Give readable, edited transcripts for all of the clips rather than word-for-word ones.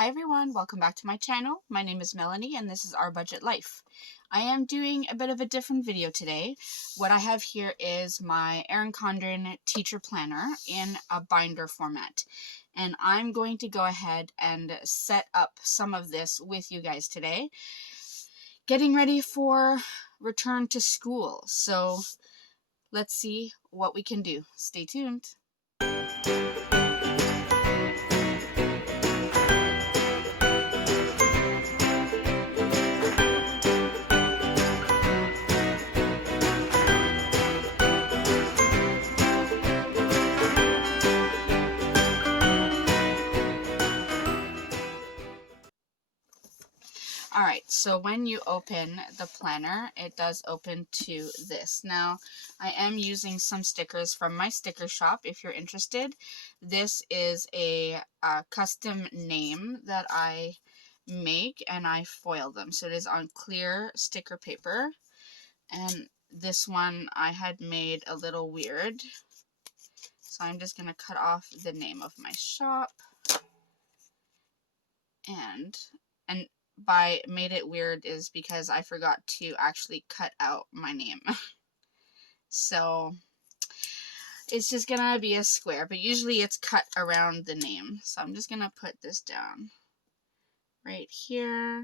Hi everyone, welcome back to my channel. My name is Melanie and this is Our Budget Life. I am doing a bit of a different video today. What I have here is my Erin Condren Teacher Planner in a binder format. And I'm going to go ahead and set up some of this with you guys today. Getting ready for return to school. So let's see what we can do. Stay tuned. Alright, so when you open the planner, it does open to this. Now, I am using some stickers from my sticker shop if you're interested. This is a custom name that I make and I foil them. So it is on clear sticker paper. And this one I had made a little weird. So I'm just going to cut off the name of my shop. And by made it weird is because I forgot to actually cut out my name. So it's just gonna be a square, but usually it's cut around the name. So I'm just gonna put this down right here.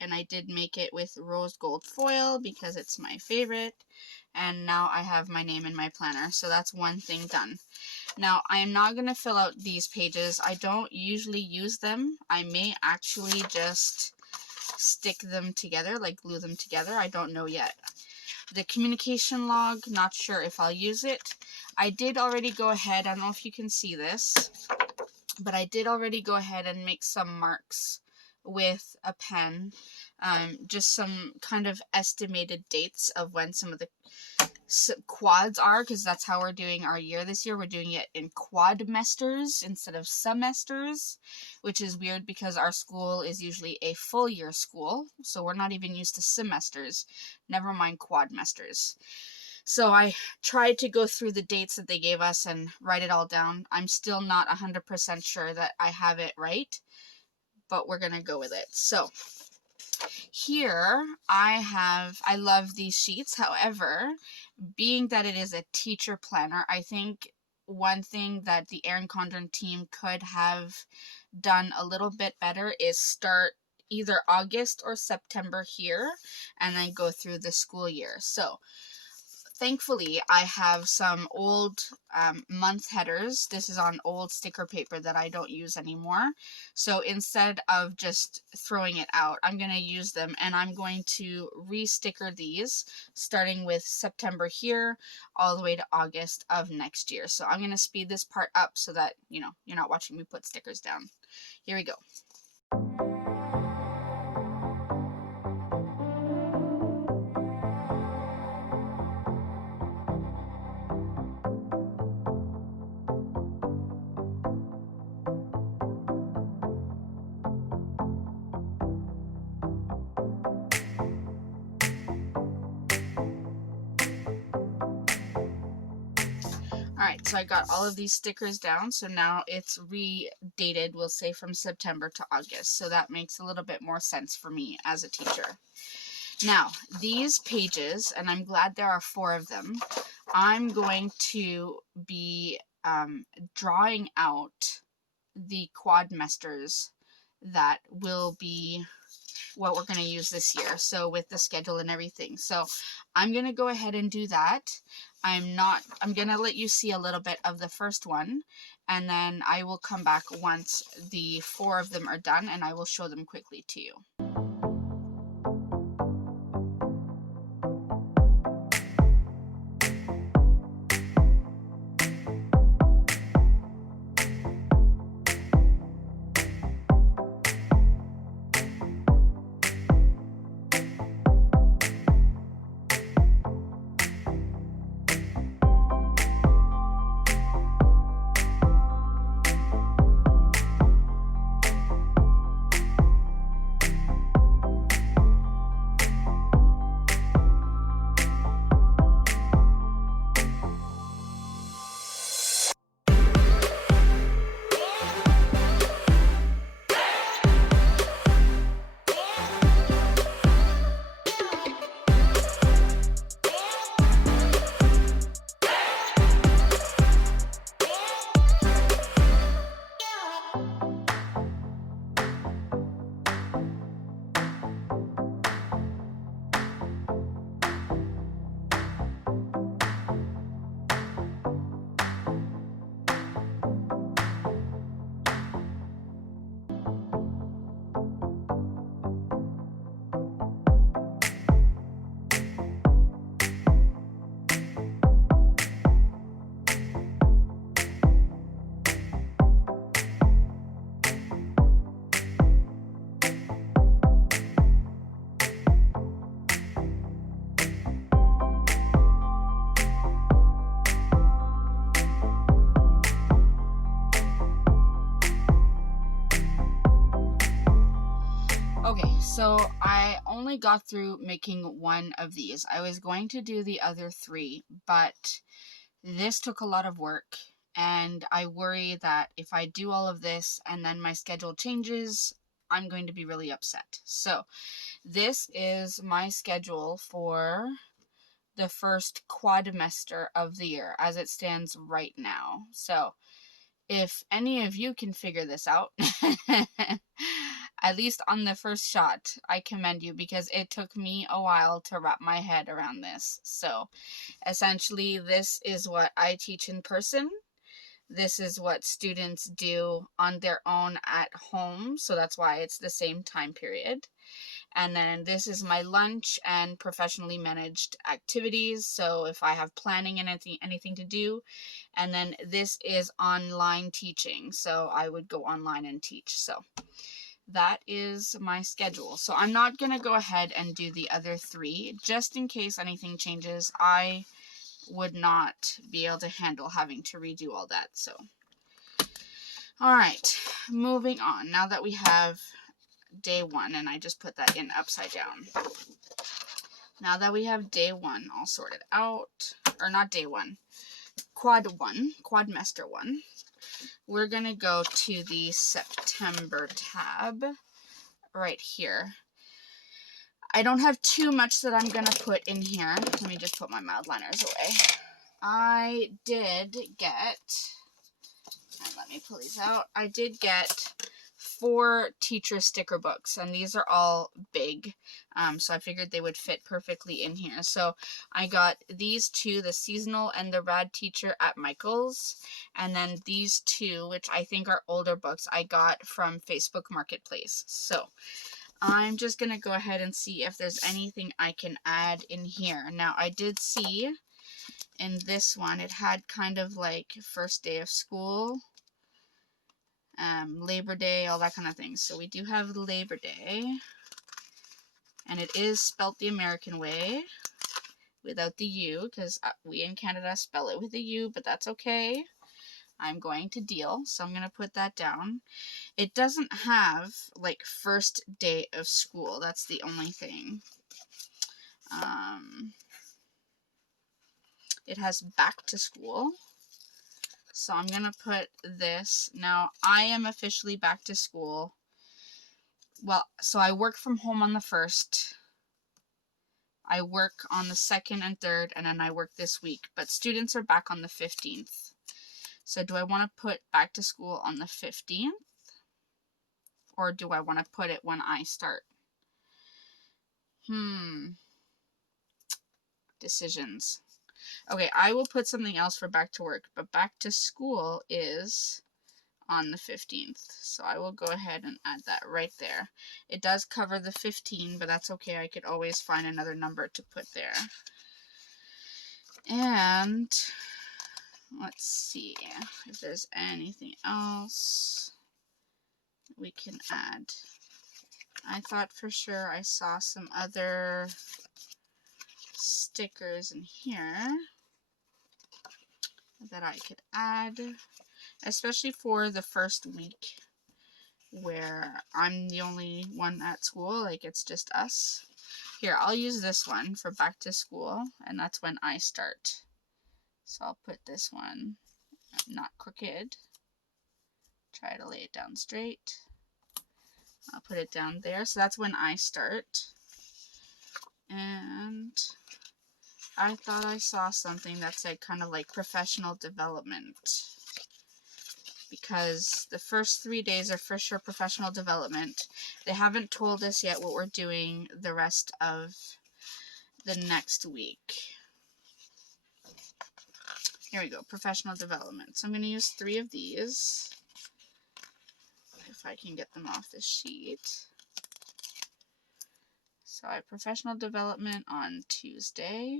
And I did make it with rose gold foil because it's my favorite. And now I have my name in my planner. So that's one thing done. Now, I am not going to fill out these pages. I don't usually use them. I may actually just stick them together, like glue them together. I don't know yet. The communication log, not sure if I'll use it. I did already go ahead, I don't know if you can see this, but I did already go ahead and make some marks with a pen. Just some kind of estimated dates of when some of the quads are, because that's how we're doing our year this year. We're doing it in quadmesters instead of semesters, which is weird because our school is usually a full year school, so we're not even used to semesters, never mind quadmesters. So I tried to go through the dates that they gave us and write it all down. I'm still not 100% sure that I have it right, but we're gonna go with it. So here I love these sheets. However, being that it is a teacher planner, I think one thing that the Erin Condren team could have done a little bit better is start either August or September here and then go through the school year. So thankfully, I have some old month headers. This is on old sticker paper that I don't use anymore. So instead of just throwing it out, I'm going to use them and I'm going to re-sticker these starting with September here all the way to August of next year. So I'm going to speed this part up so that, you know, you're not watching me put stickers down. Here we go. Alright, so I got all of these stickers down, so now it's redated, we'll say from September to August, so that makes a little bit more sense for me as a teacher. Now, these pages, and I'm glad there are 4 of them, I'm going to be drawing out the quadmesters that will be what we're going to use this year, so with the schedule and everything. So I'm going to go ahead and do that. I'm going to let you see a little bit of the first one, and then I will come back once the 4 of them are done and I will show them quickly to you. Okay, so I only got through making one of these. I was going to do the other 3, but this took a lot of work, and I worry that if I do all of this and then my schedule changes, I'm going to be really upset. So this is my schedule for the first quadrimester of the year as it stands right now. So if any of you can figure this out, at least on the first shot, I commend you, because it took me a while to wrap my head around this. So essentially, this is what I teach in person. This is what students do on their own at home. So that's why it's the same time period. And then this is my lunch and professionally managed activities. So if I have planning and anything to do. And then this is online teaching. So I would go online and teach. So that is my schedule. So I'm not going to go ahead and do the other 3 just in case anything changes. I would not be able to handle having to redo all that. So, all right, moving on. Now that we have day 1, and I just put that in upside down. Now that we have day 1 all sorted out, or not day 1, quadmester 1, we're going to go to the September tab right here. I don't have too much that I'm going to put in here. Let me just put my mild liners away. I did get, and let me pull these out, I did get 4 teacher sticker books, and these are all big, so I figured they would fit perfectly in here. So I got these 2, the seasonal and the rad teacher at Michael's, and then these 2, which I think are older books, I got from Facebook Marketplace. So I'm just going to go ahead and see if there's anything I can add in here. Now, I did see in this one, it had kind of like first day of school, Labor Day, all that kind of thing. So we do have Labor Day, and it is spelt the American way without the U, because we in Canada spell it with a U, but that's okay. I'm going to deal, so I'm going to put that down. It doesn't have like first day of school. That's the only thing. It has back to school. So I'm going to put this. Now, I am officially back to school. Well, so I work from home on the 1st. I work on the 2nd and 3rd, and then I work this week. But students are back on the 15th. So do I want to put back to school on the 15th? Or do I want to put it when I start? Decisions. Okay, I will put something else for back to work, but back to school is on the 15th. So I will go ahead and add that right there. It does cover the 15, but that's okay. I could always find another number to put there. And let's see if there's anything else we can add. I thought for sure I saw some other stickers in here that I could add, especially for the first week where I'm the only one at school, like it's just us. Here, I'll use this one for back to school, and that's when I start. So I'll put this one not crooked. Try to lay it down straight. I'll put it down there. So that's when I start. And I thought I saw something that said kind of like professional development, because the first 3 days are for sure professional development. They haven't told us yet what we're doing the rest of the next week. Here we go, professional development. So I'm going to use 3 of these, if I can get them off this sheet. So I have professional development on Tuesday.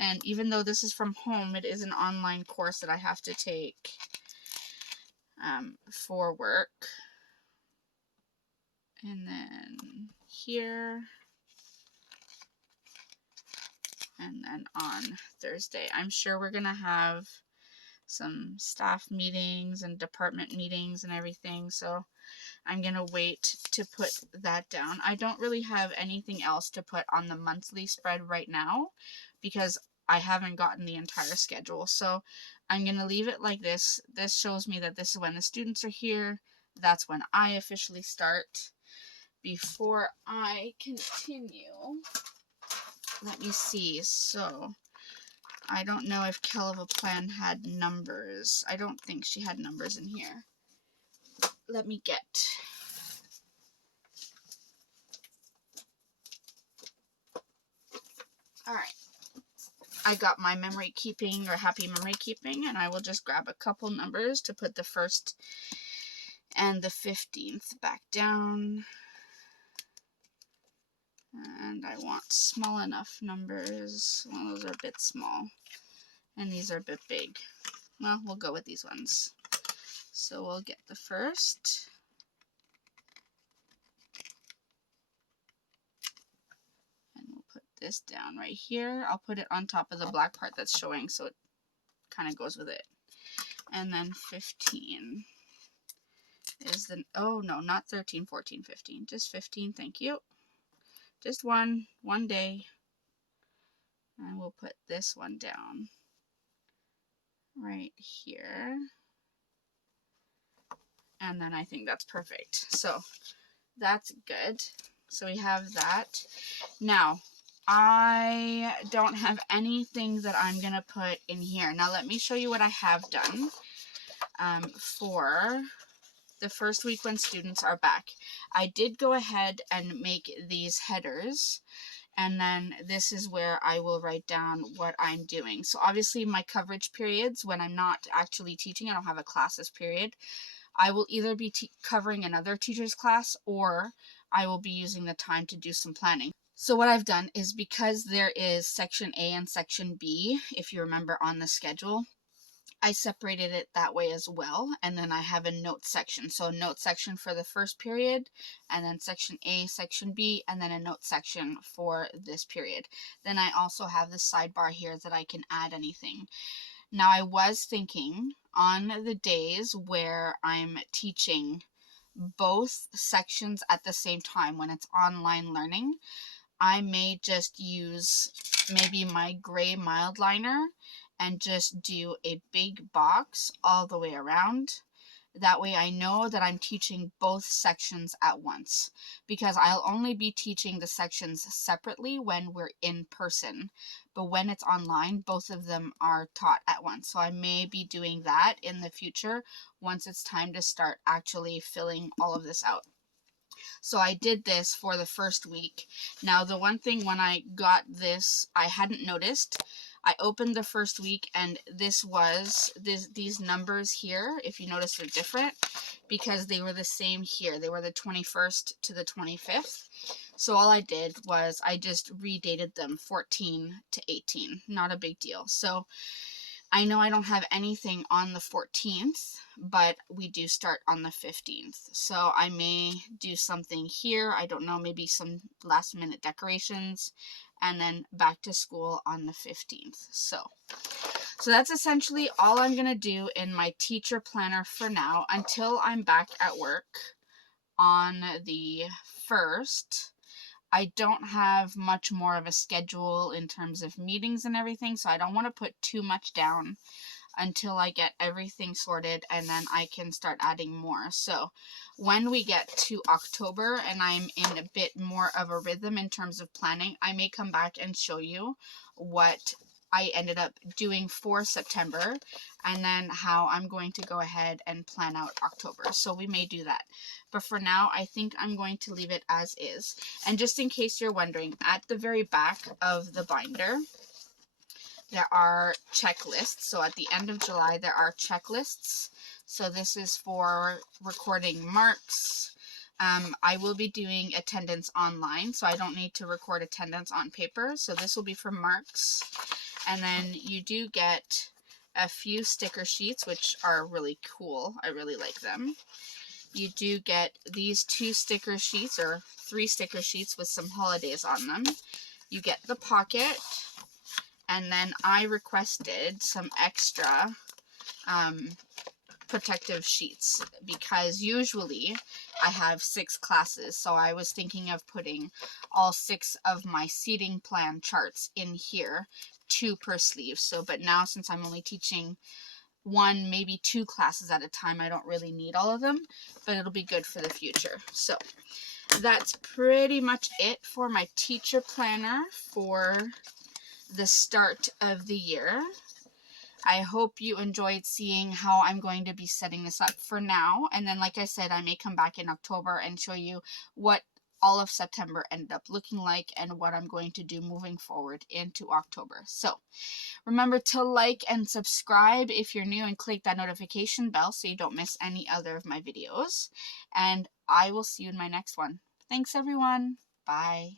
And even though this is from home, it is an online course that I have to take for work. And then here, and then on Thursday, I'm sure we're going to have some staff meetings and department meetings and everything. So I'm going to wait to put that down. I don't really have anything else to put on the monthly spread right now because I haven't gotten the entire schedule. So I'm going to leave it like this. This shows me that this is when the students are here. That's when I officially start. Before I continue, let me see. So I don't know if Kelva Plan had numbers. I don't think she had numbers in here. Let me get... Alright. I got my memory keeping or happy memory keeping, and I will just grab a couple numbers to put the 1st and the 15th back down. And I want small enough numbers. Well, those are a bit small. And these are a bit big. Well, we'll go with these ones. So we'll get the 1st. And we'll put this down right here. I'll put it on top of the black part that's showing so it kind of goes with it. And then 15 is the... Oh, no, not 13, 14, 15. Just 15, thank you. Just one day. And we'll put this one down right here. And then I think that's perfect. So that's good. So we have that. Now, I don't have anything that I'm going to put in here. Now, let me show you what I have done for the first week when students are back. I did go ahead and make these headers. And then this is where I will write down what I'm doing. So obviously my coverage periods, when I'm not actually teaching, I don't have a classes period, I will either be covering another teacher's class or I will be using the time to do some planning. So what I've done is, because there is section A and section B, if you remember on the schedule, I separated it that way as well, and then I have a note section. So a note section for the first period, and then section A, section B, and then a note section for this period. Then I also have the sidebar here that I can add anything. Now I was thinking on the days where I'm teaching both sections at the same time, when it's online learning, I may just use maybe my gray mild liner and just do a big box all the way around. That way I know that I'm teaching both sections at once, because I'll only be teaching the sections separately when we're in person. But when it's online, both of them are taught at once. So I may be doing that in the future once it's time to start actually filling all of this out. So I did this for the first week. Now, the one thing when I got this, I hadn't noticed. I opened the first week and this was, these numbers here, if you notice, they're different because they were the same here. They were the 21st to the 25th. So all I did was I just redated them 14 to 18. Not a big deal. So I know I don't have anything on the 14th, but we do start on the 15th. So I may do something here. I don't know, maybe some last minute decorations, and then back to school on the 15th. So that's essentially all I'm going to do in my teacher planner for now until I'm back at work on the 1st. I don't have much more of a schedule in terms of meetings and everything, so I don't want to put too much down until I get everything sorted, and then I can start adding more. So when we get to October and I'm in a bit more of a rhythm in terms of planning, I may come back and show you what I ended up doing for September, and then how I'm going to go ahead and plan out October. So we may do that. But for now, I think I'm going to leave it as is. And just in case you're wondering, at the very back of the binder, there are checklists. So at the end of July, there are checklists. So this is for recording marks. I will be doing attendance online, so I don't need to record attendance on paper. So this will be for marks. And then you do get a few sticker sheets, which are really cool. I really like them. You do get these 2 sticker sheets, or 3 sticker sheets with some holidays on them. You get the pocket, and then I requested some extra protective sheets, because usually I have 6 classes, so I was thinking of putting all 6 of my seating plan charts in here, 2 per sleeve. So, but now since I'm only teaching 1, maybe 2 classes at a time, I don't really need all of them, but it'll be good for the future. So that's pretty much it for my teacher planner for the start of the year. I hope you enjoyed seeing how I'm going to be setting this up for now. And then, like I said, I may come back in October and show you what all of September ended up looking like and what I'm going to do moving forward into October. So remember to like and subscribe if you're new, and click that notification bell so you don't miss any other of my videos. And I will see you in my next one. Thanks, everyone. Bye.